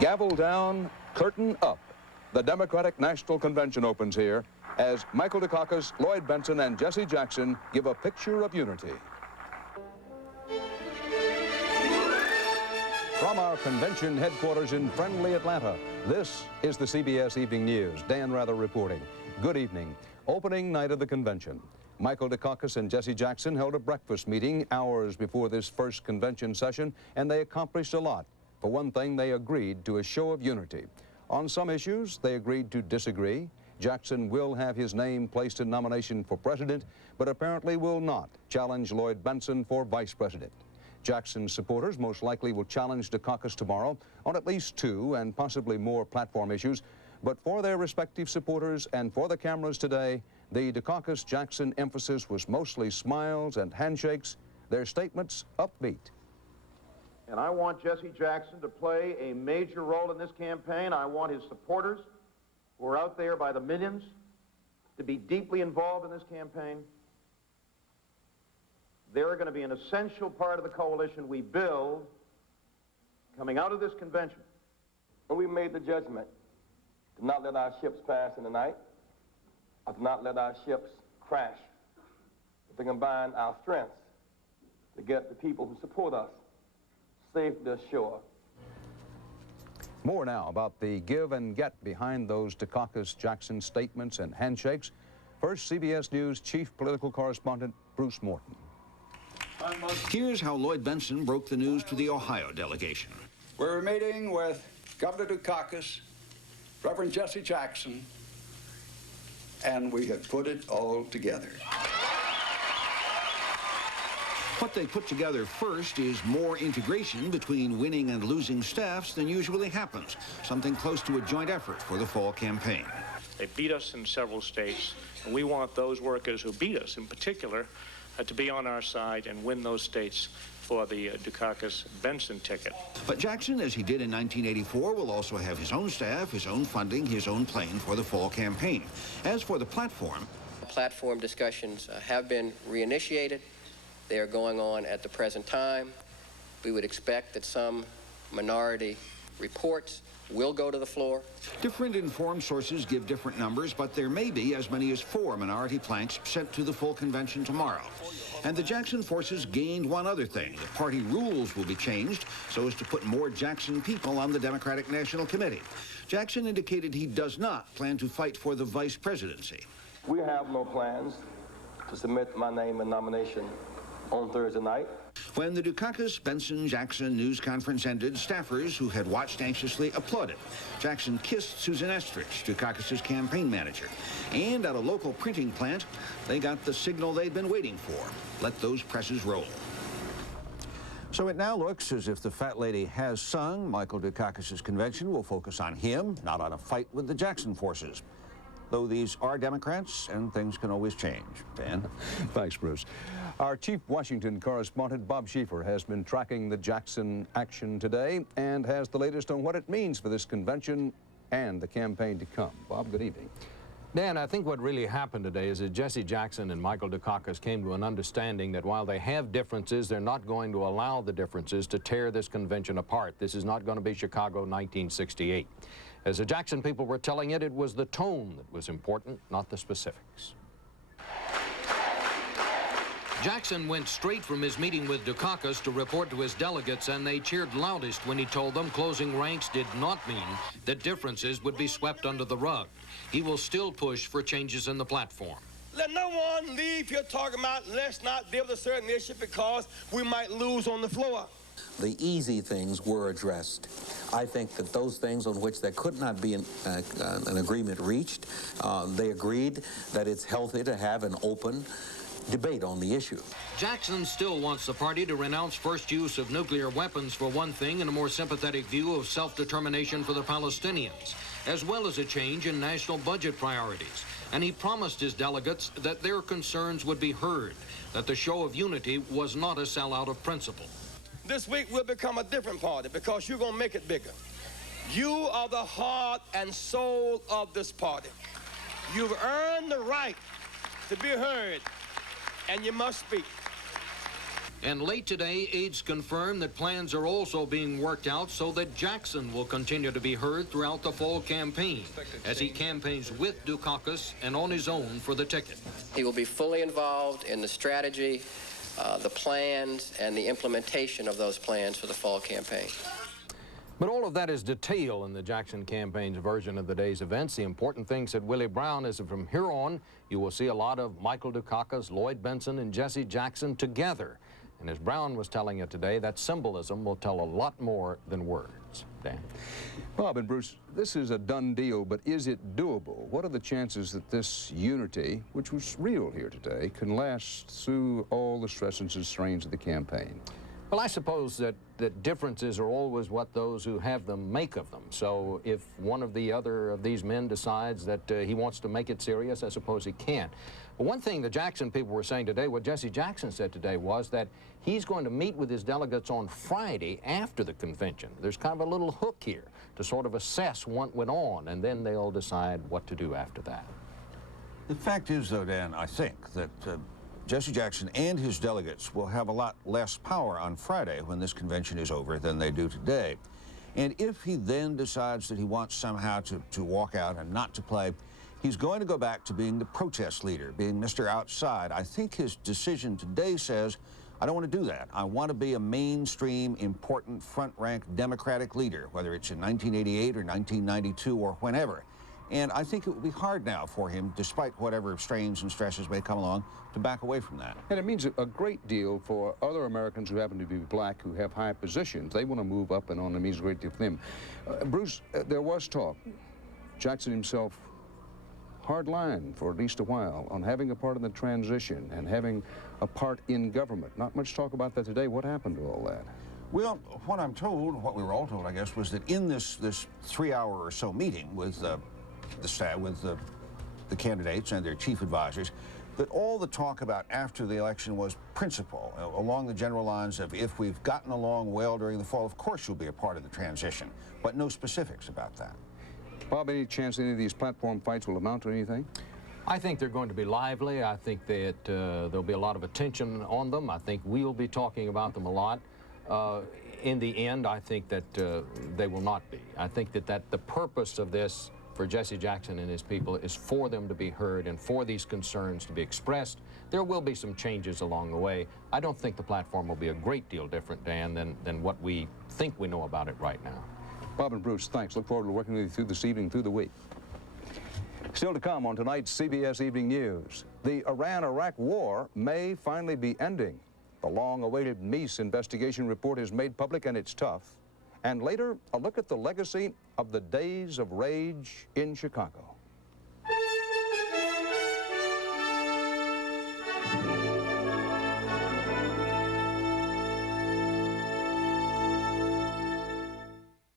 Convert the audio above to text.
Gavel down, curtain up. The Democratic National Convention opens here as Michael Dukakis, Lloyd Bentsen, and Jesse Jackson give a picture of unity. From our convention headquarters in friendly Atlanta, this is the CBS Evening News. Dan Rather reporting. Good evening. Opening night of the convention. Michael Dukakis and Jesse Jackson held a breakfast meeting hours before this first convention session, and they accomplished a lot. For one thing, they agreed to a show of unity. On some issues, they agreed to disagree. Jackson will have his name placed in nomination for president, but apparently will not challenge Lloyd Bentsen for vice president. Jackson's supporters most likely will challenge Dukakis tomorrow on at least 2 and possibly more platform issues. But for their respective supporters and for the cameras today, the Dukakis-Jackson emphasis was mostly smiles and handshakes, their statements upbeat. And I want Jesse Jackson to play a major role in this campaign. I want his supporters, who are out there by the millions, to be deeply involved in this campaign. They're going to be an essential part of the coalition we build coming out of this convention. When we made the judgment to not let our ships pass in the night, or to not let our ships crash, but to combine our strengths to get the people who support us safely ashore. More now about the give and get behind those Dukakis-Jackson statements and handshakes. First, CBS News chief political correspondent Bruce Morton. Here's how Lloyd Bentsen broke the news to the Ohio delegation. We're meeting with Governor Dukakis, Reverend Jesse Jackson, and we have put it all together. What they put together first is more integration between winning and losing staffs than usually happens, something close to a joint effort for the fall campaign. They beat us in several states, and we want those workers who beat us in particular to be on our side and win those states for the Dukakis-Bentsen ticket. But Jackson, as he did in 1984, will also have his own staff, his own funding, his own plane for the fall campaign. As for the platform discussions have been reinitiated. They are going on at the present time. We would expect that some minority reports will go to the floor. Different informed sources give different numbers, but there may be as many as 4 minority planks sent to the full convention tomorrow. And the Jackson forces gained one other thing. The party rules will be changed so as to put more Jackson people on the Democratic National Committee. Jackson indicated he does not plan to fight for the vice presidency. We have no plans to submit my name in nomination on Thursday night. When the Dukakis-Bentsen-Jackson news conference ended, staffers who had watched anxiously applauded. Jackson kissed Susan Estrich, Dukakis' campaign manager. And at a local printing plant, they got the signal they'd been waiting for. Let those presses roll. So it now looks as if the fat lady has sung. Michael Dukakis' convention will focus on him, not on a fight with the Jackson forces. Though these are Democrats, and things can always change. Dan? Thanks, Bruce. Our chief Washington correspondent, Bob Schieffer, has been tracking the Jackson action today and has the latest on what it means for this convention and the campaign to come. Bob, good evening. Dan, I think what really happened today is that Jesse Jackson and Michael Dukakis came to an understanding that while they have differences, they're not going to allow the differences to tear this convention apart. This is not going to be Chicago 1968. As the Jackson people were telling it, it was the tone that was important, not the specifics. Jackson went straight from his meeting with Dukakis to report to his delegates, and they cheered loudest when he told them closing ranks did not mean that differences would be swept under the rug. He will still push for changes in the platform. Let no one leave here talking about let's not deal with a certain issue because we might lose on the floor. The easy things were addressed. I think that those things on which there could not be an agreement reached, they agreed that it's healthy to have an open debate on the issue. Jackson still wants the party to renounce first use of nuclear weapons for one thing and a more sympathetic view of self-determination for the Palestinians, as well as a change in national budget priorities. And he promised his delegates that their concerns would be heard, that the show of unity was not a sellout of principle. This week we'll become a different party because you're going to make it bigger. You are the heart and soul of this party. You've earned the right to be heard, and you must speak. And late today, aides confirmed that plans are also being worked out so that Jackson will continue to be heard throughout the fall campaign as he campaigns with Dukakis and on his own for the ticket. He will be fully involved in the strategy, the plans, and the implementation of those plans for the fall campaign. But all of that is detail in the Jackson campaign's version of the day's events. The important thing, said Willie Brown, is that from here on, you will see a lot of Michael Dukakis, Lloyd Bentsen, and Jesse Jackson together. And as Brown was telling you today, that symbolism will tell a lot more than words. Dan? Bob and Bruce, this is a done deal, but is it doable? What are the chances that this unity, which was real here today, can last through all the stresses and strains of the campaign? Well, I suppose that differences are always what those who have them make of them. So if one of the other of these men decides that he wants to make it serious, I suppose he can. But one thing the Jackson people were saying today, what Jesse Jackson said today, was that he's going to meet with his delegates on Friday after the convention. There's kind of a little hook here to sort of assess what went on, and then they'll decide what to do after that. The fact is, though, Dan, I think that Jesse Jackson and his delegates will have a lot less power on Friday when this convention is over than they do today. And if he then decides that he wants somehow to walk out and not to play, he's going to go back to being the protest leader, being Mr. Outside. I think his decision today says, I don't want to do that. I want to be a mainstream, important, front-rank Democratic leader, whether it's in 1988 or 1992 or whenever. And I think it would be hard now for him, despite whatever strains and stresses may come along, to back away from that. And it means a great deal for other Americans who happen to be black, who have high positions. They want to move up and on. It means a great deal for them. Bruce, there was talk, Jackson himself, hard line for at least a while on having a part in the transition and having a part in government. Not much talk about that today. What happened to all that? Well, what I'm told, what we were all told, I guess, was that in this 3-hour or so meeting with the staff, with the candidates and their chief advisors, that all the talk about after the election was principle, along the general lines of, if we've gotten along well during the fall, of course you'll be a part of the transition, but no specifics about that. Bob, any chance any of these platform fights will amount to anything? I think they're going to be lively. I think that there'll be a lot of attention on them. I think we'll be talking about them a lot. In the end, I think that they will not be. I think that the purpose of this for Jesse Jackson and his people is for them to be heard and for these concerns to be expressed. There will be some changes along the way. I don't think the platform will be a great deal different, Dan, than what we think we know about it right now. Bob and Bruce, thanks. Look forward to working with you through this evening, through the week. Still to come on tonight's CBS Evening News, the Iran-Iraq war may finally be ending. The long-awaited Meese investigation report is made public, and it's tough. And later, a look at the legacy of the days of rage in Chicago.